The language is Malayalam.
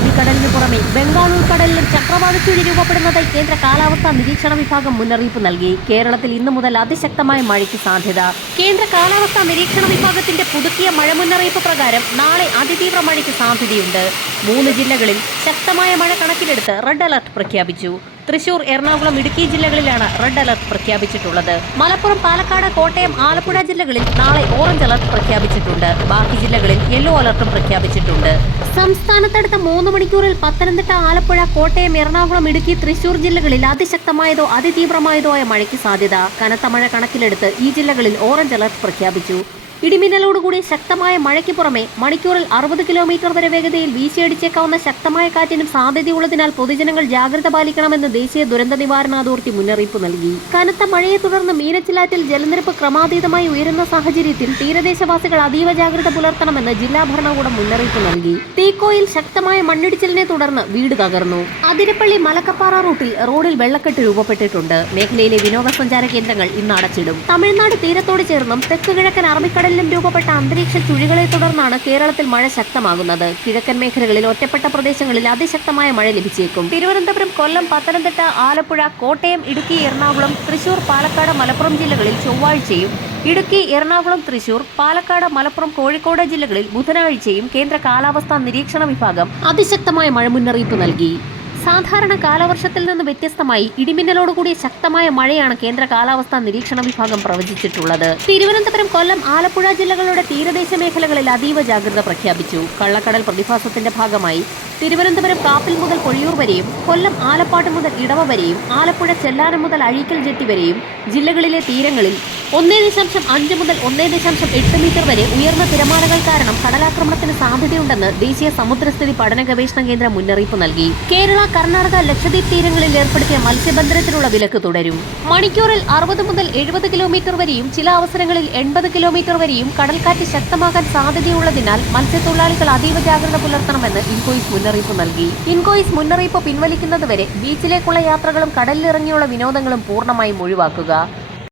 അറബിക്കടലിന് പുറമെ ബംഗാൾ ഉൾക്കടലിലും ചക്രവാത ചുഴി രൂപപ്പെടുന്നതായി കേന്ദ്ര കാലാവസ്ഥാ നിരീക്ഷണ വിഭാഗം മുന്നറിയിപ്പ് നൽകി. കേരളത്തിൽ ഇന്നു മുതൽ അതിശക്തമായ മഴയ്ക്ക് സാധ്യത. കേന്ദ്ര കാലാവസ്ഥാ നിരീക്ഷണ വിഭാഗത്തിന്റെ പുതുക്കിയ മഴ മുന്നറിയിപ്പ് പ്രകാരം നാളെ അതിതീവ്ര മഴയ്ക്ക് സാധ്യതയുണ്ട്. മൂന്ന് ജില്ലകളിൽ ശക്തമായ മഴ കണക്കിലെടുത്ത് റെഡ് അലർട്ട് പ്രഖ്യാപിച്ചു. തൃശൂർ എറണാകുളം ഇടുക്കി ജില്ലകളിലാണ് റെഡ് അലർട്ട് പ്രഖ്യാപിച്ചിട്ടുള്ളത്. മലപ്പുറം പാലക്കാട് കോട്ടയം ആലപ്പുഴ ജില്ലകളിൽ നാളെ ഓറഞ്ച് അലർട്ട് പ്രഖ്യാപിച്ചിട്ടുണ്ട്. ബാക്കി ജില്ലകളിൽ യെല്ലോ അലർട്ടും പ്രഖ്യാപിച്ചിട്ടുണ്ട്. സംസ്ഥാനത്തടുത്ത മൂന്ന് മണിക്കൂറിൽ പത്തനംതിട്ട ആലപ്പുഴ കോട്ടയം എറണാകുളം ഇടുക്കി തൃശൂർ ജില്ലകളിൽ അതിശക്തമായതോ അതിതീവ്രമായതോ ആയ മഴയ്ക്ക് സാധ്യത. കനത്ത മഴ കണക്കിലെടുത്ത് ഈ ജില്ലകളിൽ ഓറഞ്ച് അലർട്ട് പ്രഖ്യാപിച്ചു. ഇടിമിന്നലോടുകൂടി ശക്തമായ മഴയ്ക്ക് പുറമെ മണിക്കൂറിൽ അറുപത് കിലോമീറ്റർ വരെ വേഗതയിൽ വീശിയടിച്ചേക്കാവുന്ന ശക്തമായ കാറ്റിനും സാധ്യതയുള്ളതിനാൽ പൊതുജനങ്ങൾ ജാഗ്രത പാലിക്കണമെന്ന് ദേശീയ ദുരന്ത നിവാരണ അതോറിറ്റി മുന്നറിയിപ്പ് നൽകി. കനത്ത മഴയെ തുടർന്ന് മീനച്ചിലാറ്റിൽ ജലനിരപ്പ് ക്രമാതീതമായി ഉയരുന്ന സാഹചര്യത്തിൽ തീരദേശവാസികൾ അതീവ ജാഗ്രത പുലർത്തണമെന്ന് ജില്ലാ ഭരണകൂടം മുന്നറിയിപ്പ് നൽകി. തീക്കോയിൽ ശക്തമായ മണ്ണിടിച്ചിലിനെ തുടർന്ന് വീട് തകർന്നു. അതിരപ്പള്ളി മലക്കപ്പാറ റൂട്ടിൽ റോഡിൽ വെള്ളക്കെട്ട് രൂപപ്പെട്ടിട്ടുണ്ട്. മേഖലയിലെ വിനോദസഞ്ചാര കേന്ദ്രങ്ങൾ ഇന്ന് അടച്ചിടും. തമിഴ്നാട് തീരത്തോട് ചേർന്നും തെക്ക് കിഴക്കൻ അറബിക്കടലിലും രൂപപ്പെട്ട അന്തരീക്ഷ ചുഴികളെ തുടർന്നാണ് കേരളത്തിൽ മഴ ശക്തമാകുന്നത്. കിഴക്കൻ മേഖലകളിൽ ഒറ്റപ്പെട്ട പ്രദേശങ്ങളിൽ അതിശക്തമായ മഴ ലഭിച്ചേക്കും. തിരുവനന്തപുരം കൊല്ലം പത്തനംതിട്ട ആലപ്പുഴ കോട്ടയം ഇടുക്കി എറണാകുളം തൃശൂർ പാലക്കാട് മലപ്പുറം ജില്ലകളിൽ ചൊവ്വാഴ്ചയും ഇടുക്കി എറണാകുളം തൃശൂർ പാലക്കാട് മലപ്പുറം കോഴിക്കോട് ജില്ലകളിൽ ബുധനാഴ്ചയും കേന്ദ്ര കാലാവസ്ഥാ നിരീക്ഷണ വിഭാഗം അതിശക്തമായ മഴ മുന്നറിയിപ്പ് നൽകി. സാധാരണ കാലവർഷത്തിൽ നിന്ന് വ്യത്യസ്തമായി ഇടിമിന്നലോടുകൂടിയ ശക്തമായ മഴയാണ് കേന്ദ്ര കാലാവസ്ഥാ നിരീക്ഷണ വിഭാഗം പ്രവചിച്ചിട്ടുള്ളത്. തിരുവനന്തപുരം കൊല്ലം ആലപ്പുഴ ജില്ലകളുടെ തീരദേശ മേഖലകളിൽ അതീവ ജാഗ്രത പ്രഖ്യാപിച്ചു. കള്ളക്കടൽ പ്രതിഭാസത്തിന്റെ ഭാഗമായി തിരുവനന്തപുരം കാപ്പിൽ മുതൽ പൊഴിയൂർ വരെയും കൊല്ലം ആലപ്പാട് മുതൽ ഇടവ വരെയും ആലപ്പുഴ ചെല്ലാനം മുതൽ അഴീക്കൽ ജെട്ടി വരെയും ജില്ലകളിലെ തീരങ്ങളിൽ ഒന്നേ ദശാംശം അഞ്ച് മുതൽ ഒന്നേ ദശാംശം എട്ട് മീറ്റർ വരെ ഉയർന്ന തിരമാലകൾ കാരണം കടലാക്രമണത്തിന് സാധ്യതയുണ്ടെന്ന് ദേശീയ സമുദ്രസ്ഥിതി പഠന ഗവേഷണ കേന്ദ്രം മുന്നറിയിപ്പ് നൽകി. കേരള കർണാടക ലക്ഷദ്വീപ് തീരങ്ങളിൽ ഏർപ്പെടുത്തിയ മത്സ്യബന്ധനത്തിനുള്ള വിലക്ക് തുടരും. മണിക്കൂറിൽ അറുപത് മുതൽ എഴുപത് കിലോമീറ്റർ വരെയും ചില അവസരങ്ങളിൽ എൺപത് കിലോമീറ്റർ വരെയും കടൽക്കാറ്റ് ശക്തമാകാൻ സാധ്യതയുള്ളതിനാൽ മത്സ്യത്തൊഴിലാളികൾ അതീവ ജാഗ്രത പുലർത്തണമെന്ന് ഇൻകോയിസ് മുന്നറിയിപ്പ് നൽകി. ഇൻകോയിസ് മുന്നറിയിപ്പ് പിൻവലിക്കുന്നതുവരെ ബീച്ചിലേക്കുള്ള യാത്രകളും കടലിലിറങ്ങിയുള്ള വിനോദങ്ങളും പൂർണമായും ഒഴിവാക്കുക.